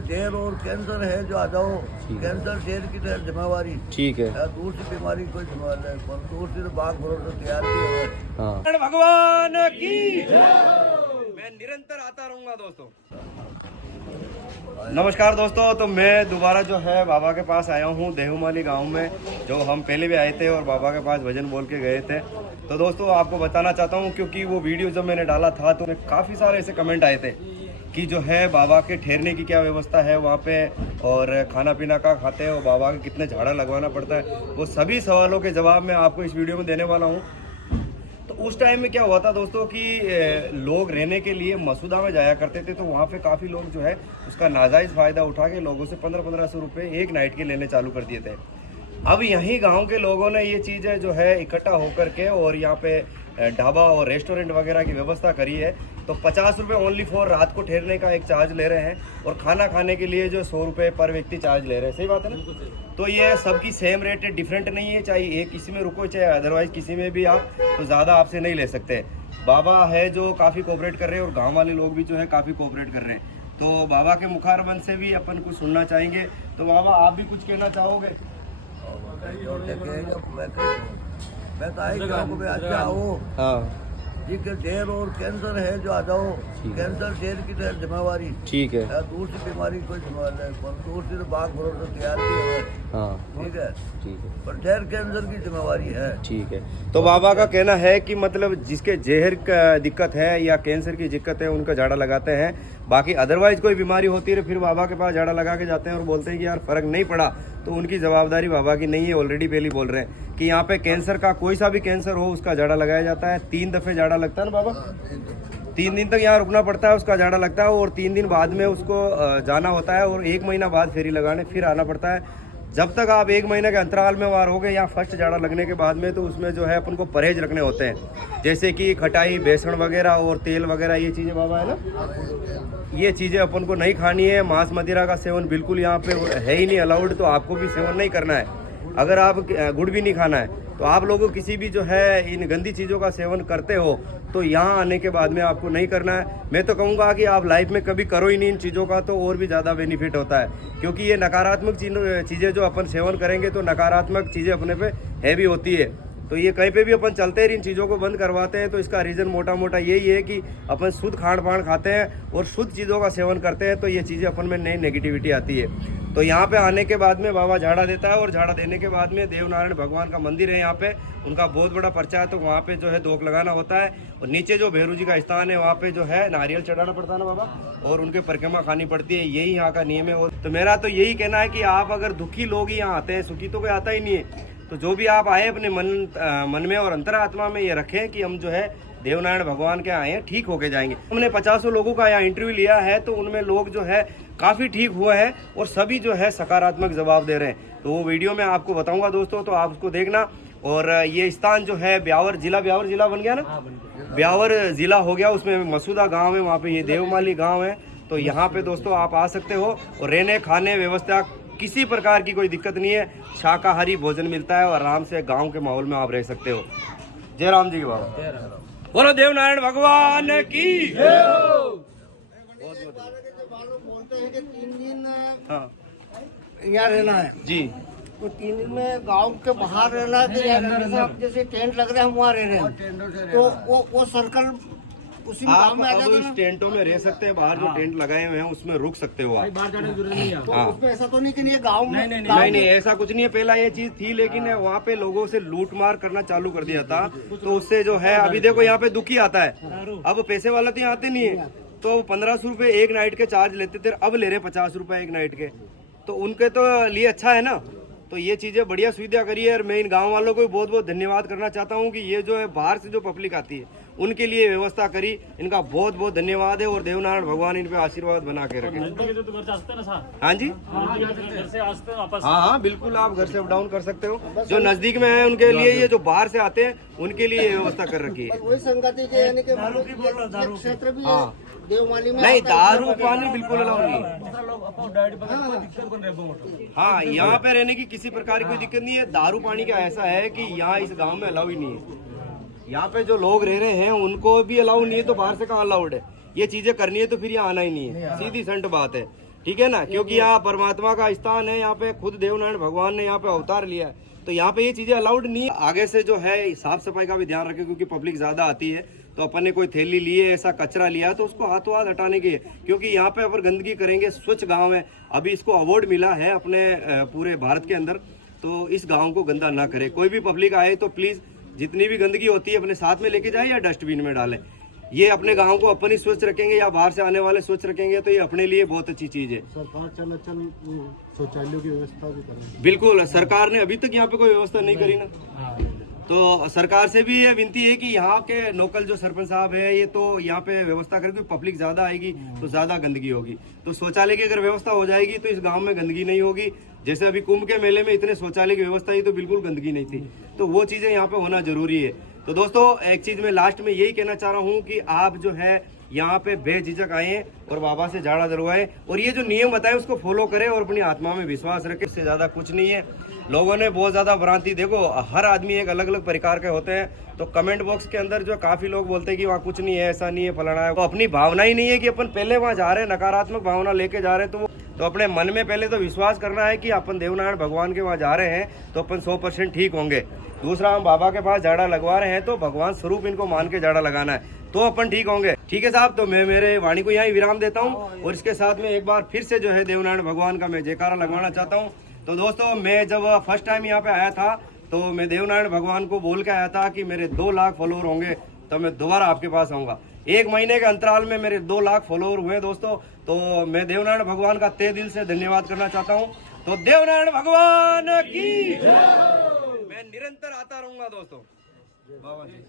ढेर और कैंसर है जो आ जाओ, कैंसर ढेर की तो जिम्मेवारी ठीक है। दूसरी बीमारी कोई जिम्मेवारी नहीं, पर दूसरी तो बाग भरोसे तैयार भी है। हाँ। भगवान की मैं निरंतर आता रहूंगा दोस्तों। नमस्कार दोस्तों, तो मैं दोबारा जो है बाबा के पास आया हूँ देहुमाली गांव में, जो हम पहले भी आए थे और बाबा के पास भजन बोल के गए थे। तो दोस्तों आपको बताना चाहता हूँ, क्योंकि वो वीडियो जब मैंने डाला था तो काफ़ी सारे ऐसे कमेंट आए थे कि जो है बाबा के ठहरने की क्या व्यवस्था है वहाँ पे, और खाना पीना का खाते हैं और बाबा के कितने झाड़ा लगवाना पड़ता है, वो सभी सवालों के जवाब मैं आपको इस वीडियो में देने वाला हूँ। तो उस टाइम में क्या हुआ था दोस्तों कि लोग रहने के लिए मसूदा में जाया करते थे, तो वहाँ पे काफ़ी लोग जो है उसका नाजायज़ फ़ायदा उठा के लोगों से 1500-1500 रुपये एक नाइट के लेने चालू कर दिए थे। अब यहीं गांव के लोगों ने ये चीज़ें जो है इकट्ठा होकर के और यहाँ पे ढाबा और रेस्टोरेंट वगैरह की व्यवस्था करी है। तो 50 रुपये ओनली फॉर रात को ठहरने का एक चार्ज ले रहे हैं, और खाना खाने के लिए जो 100 रुपये पर व्यक्ति चार्ज ले रहे हैं। सही बात है ना? तो ये सबकी सेम रेट है, डिफरेंट नहीं है, चाहे एक किसी में रुको चाहे अदरवाइज किसी में भी आप तो ज़्यादा आपसे नहीं ले सकते। बाबा है जो काफ़ी कोऑपरेट कर रहे हैं और गाँव वाले लोग भी जो है काफ़ी कोऑपरेट कर रहे हैं। तो बाबा के मुखारबंद से भी अपन कुछ सुनना चाहेंगे। तो बाबा आप भी कुछ कहना चाहोगे? मैं तो आई गाँव में अच्छा हो। हाँ जी के ढेर और कैंसर है जो आ जाओ, कैंसर ढेर की तो जिम्मेवारी ठीक है। दूसरी बीमारी कोई जिम्मेवारी नहीं, पर दूसरी तो बाग भरोसे तैयार भी है। हाँ ठीक है, ठीक है, पर ढेर कैंसर की जिम्मेवारी है। ठीक है। तो बाबा का कहना है कि मतलब जिसके जहर का दिक्कत है या कैंसर की दिक्कत है उनका झाड़ा लगाते हैं, बाकी अदरवाइज कोई बीमारी होती है फिर बाबा के पास झाड़ा लगा के जाते हैं और बोलते हैं कि यार फर्क नहीं पड़ा, तो उनकी जवाबदारी बाबा की नहीं है। ऑलरेडी पहले बोल रहे हैं कि यहाँ पे कैंसर का कोई सा भी कैंसर हो उसका झाड़ा लगाया जाता है। 3 दफ़े झाड़ा लगता है ना बाबा? 3 दिन तक यहाँ रुकना पड़ता है, उसका झाड़ा लगता है, और 3 दिन बाद में उसको जाना होता है, और 1 महीना बाद फेरी लगाने फिर आना पड़ता है। जब तक आप 1 महीने के अंतराल में वहाँ रहोगे या फर्स्ट झाड़ा लगने के बाद में, तो उसमें जो है अपन को परहेज रखने होते हैं, जैसे कि खटाई, बेसन वगैरह और तेल वगैरह, ये चीज़ें बाबा है ना, ये चीज़ें अपन को नहीं खानी है। मांस मदिरा का सेवन बिल्कुल यहाँ पे है ही नहीं अलाउड, तो आपको भी सेवन नहीं करना है। अगर आप गुड़ भी नहीं खाना है, तो आप लोगों किसी भी जो है इन गंदी चीज़ों का सेवन करते हो तो यहाँ आने के बाद में आपको नहीं करना है। मैं तो कहूँगा कि आप लाइफ में कभी करो ही नहीं इन चीज़ों का, तो और भी ज़्यादा बेनिफिट होता है, क्योंकि ये नकारात्मक चीज़ें जो अपन सेवन करेंगे तो नकारात्मक चीज़ें अपने पे हैवी होती है। तो ये कहीं पे भी अपन चलते हैं इन चीज़ों को बंद करवाते हैं, तो इसका रीज़न मोटा मोटा यही है कि अपन शुद्ध खान पान खाते हैं और शुद्ध चीज़ों का सेवन करते हैं, तो ये चीज़ें अपन में नई नेगेटिविटी आती है। तो यहाँ पे आने के बाद में बाबा झाड़ा देता है, और झाड़ा देने के बाद में देवनारायण भगवान का मंदिर है यहाँ पे, उनका बहुत बड़ा पर्चा है, तो वहाँ पे जो है धोख लगाना होता है, और नीचे जो भैरू जी का स्थान है वहाँ पे जो है नारियल चढ़ाना पड़ता है ना बाबा, और उनके परिक्रमा खानी पड़ती है, यही यहाँ का नियम है। और तो मेरा तो यही कहना है कि आप अगर दुखी लोग ही यहाँ आते हैं, सुखी तो कोई आता ही नहीं है, तो जो भी आप आए अपने मन में और अंतरात्मा में ये रखें कि हम जो है देवनारायण भगवान के आए हैं, ठीक होके जाएंगे। हमने 50 लोगों का यहाँ इंटरव्यू लिया है, तो उनमें लोग जो है काफ़ी ठीक हुए हैं और सभी जो है सकारात्मक जवाब दे रहे हैं। तो वो वीडियो मैं आपको बताऊंगा दोस्तों, तो आप उसको देखना। और ये स्थान जो है ब्यावर जिला बन गया ना, ब्यावर जिला हो गया, उसमें मसूदा गाँव है, वहाँ पे ये देवमाली गाँव है। तो यहाँ पे दोस्तों आप आ सकते हो, और रहने खाने व्यवस्था किसी प्रकार की कोई दिक्कत नहीं है, शाकाहारी भोजन मिलता है, और आराम से गांव के माहौल में आप रह सकते हो। जय राम जी की बाबा, बोलो देवनारायण भगवान की जय हो। बोलते हैं कि 3 दिन हाँ यहाँ रहना है जी, तो 3 दिन में गांव के बाहर रहना है कि अंदर? जैसे टेंट लग रहे हैं हम वहाँ रह रहे हैं, तो वो सर्कल उसी गांव में आ आप जाता इस टेंटों में रह सकते हैं, बाहर जो टेंट लगाए हुए हैं उसमें रुक सकते हो आप। तो उसमें ऐसा तो नहीं कि नहीं गांव में नहीं ऐसा कुछ नहीं है। पहला ये चीज थी, लेकिन वहाँ पे लोगों से लूट मार करना चालू कर दिया था, तो उससे जो है अभी देखो यहाँ पे दुखी आता है, अब पैसे वाला तो यहाँ आते नहीं है, तो 1500 रुपये एक नाइट के चार्ज लेते थे, अब ले रहे 50 रुपये एक नाइट के, तो उनके तो लिए अच्छा है ना। तो ये चीज़ें बढ़िया सुविधा करी है, और मैं इन गांव वालों को भी बहुत बहुत धन्यवाद करना चाहता हूँ कि ये जो है बाहर से जो पब्लिक आती है उनके लिए व्यवस्था करी, इनका बहुत बहुत धन्यवाद है, और देवनारायण भगवान इन पे आशीर्वाद बना के रखे। हाँ जी, हाँ बिल्कुल, आप घर से अप डाउन कर सकते हो, जो नजदीक में है उनके लिए, ये जो बाहर से आते हैं उनके लिए व्यवस्था कर रखी है। वही संगति के यानी कि क्षेत्र भी है देवमाली में। नहीं, दारू पानी बिल्कुल अलाउ नहीं है। हाँ, यहाँ पे रहने की किसी प्रकार की कोई दिक्कत नहीं है। दारू पानी का ऐसा है कि यहाँ इस गांव में अलाउ ही नहीं है। यहाँ पे जो लोग रह रहे हैं उनको भी अलाउ नहीं है, तो बाहर से कहाँ अलाउड है? ये चीजें करनी है तो फिर यहाँ आना ही नहीं है, सीधी संट बात है। ठीक है ना, क्योंकि यहाँ परमात्मा का स्थान है, यहाँ पे खुद देवनारायण भगवान ने यहाँ पे अवतार लिया है, तो यहाँ पे ये चीजें अलाउड नहीं है। आगे से जो है साफ सफाई का भी ध्यान रखें, क्योंकि पब्लिक ज्यादा आती है, तो अपन ने कोई थैली ली है, ऐसा कचरा लिया तो उसको हाथों हाथ हटाने की है, क्योंकि यहाँ पे अगर गंदगी करेंगे, स्वच्छ गांव है, अभी इसको अवार्ड मिला है अपने पूरे भारत के अंदर, तो इस गांव को गंदा ना करे। कोई भी पब्लिक आए तो प्लीज जितनी भी गंदगी होती है अपने साथ में लेके जाए या डस्टबिन में डालें। ये अपने गांव को अपन ही स्वच्छ रखेंगे या बाहर से आने वाले स्वच्छ रखेंगे तो ये अपने लिए बहुत अच्छी चीज है। सरकार चल शौचालयों की व्यवस्था भी करें। बिल्कुल, सरकार ने अभी तक यहाँ पे कोई व्यवस्था नहीं करी ना, तो सरकार से भी ये विनती है कि यहाँ के लोकल जो सरपंच साहब है ये तो यहाँ पे व्यवस्था करें, क्योंकि पब्लिक ज्यादा आएगी तो ज्यादा गंदगी होगी। तो शौचालय की अगर व्यवस्था हो जाएगी तो इस गांव में गंदगी नहीं होगी। जैसे अभी कुंभ के मेले में इतने शौचालय की व्यवस्था ही तो बिल्कुल गंदगी नहीं थी, तो वो चीजें यहाँ पे होना जरूरी है। तो दोस्तों एक चीज मैं लास्ट में यही कहना चाह रहा हूँ कि आप जो है यहाँ पे बेझिझक आए और बाबा से झाड़ा दरवाए, और ये जो नियम बताए उसको फॉलो करें और अपनी आत्मा में विश्वास रखें, इससे ज्यादा कुछ नहीं है। लोगों ने बहुत ज्यादा भ्रांति, देखो हर आदमी एक अलग अलग प्रकार के होते हैं, तो कमेंट बॉक्स के अंदर जो काफी लोग बोलते हैं कि वहाँ कुछ नहीं है, ऐसा नहीं है, फलाना है, तो अपनी भावना ही नहीं है कि अपन पहले वहाँ जा रहे हैं, नकारात्मक भावना लेके जा रहे हैं, तो अपने मन में पहले तो विश्वास करना है कि अपन देवनारायण भगवान के वहाँ जा रहे हैं तो अपन 100% ठीक होंगे। दूसरा, हम बाबा के पास झाड़ा लगवा रहे हैं तो भगवान स्वरूप इनको मान के झाड़ा लगाना है, तो अपन ठीक होंगे। ठीक है साहब, तो मैं मेरे वाणी को यहाँ विराम देता हूँ और इसके साथ में एक बार फिर से जो है देवनारायण भगवान का मैं जयकारा लगवाना चाहता हूँ। तो दोस्तों मैं जब फर्स्ट टाइम यहाँ पे आया था तो मैं देवनारायण भगवान को बोल के आया था कि मेरे 2 लाख फॉलोअर होंगे तो मैं दोबारा आपके पास आऊंगा। 1 महीने के अंतराल में मेरे 2 लाख फॉलोअर हुए दोस्तों, तो मैं देवनारायण भगवान का तहे दिल से धन्यवाद करना चाहता हूँ। तो देवनारायण भगवान की मैं निरंतर आता रहूंगा दोस्तों। बाबा जी।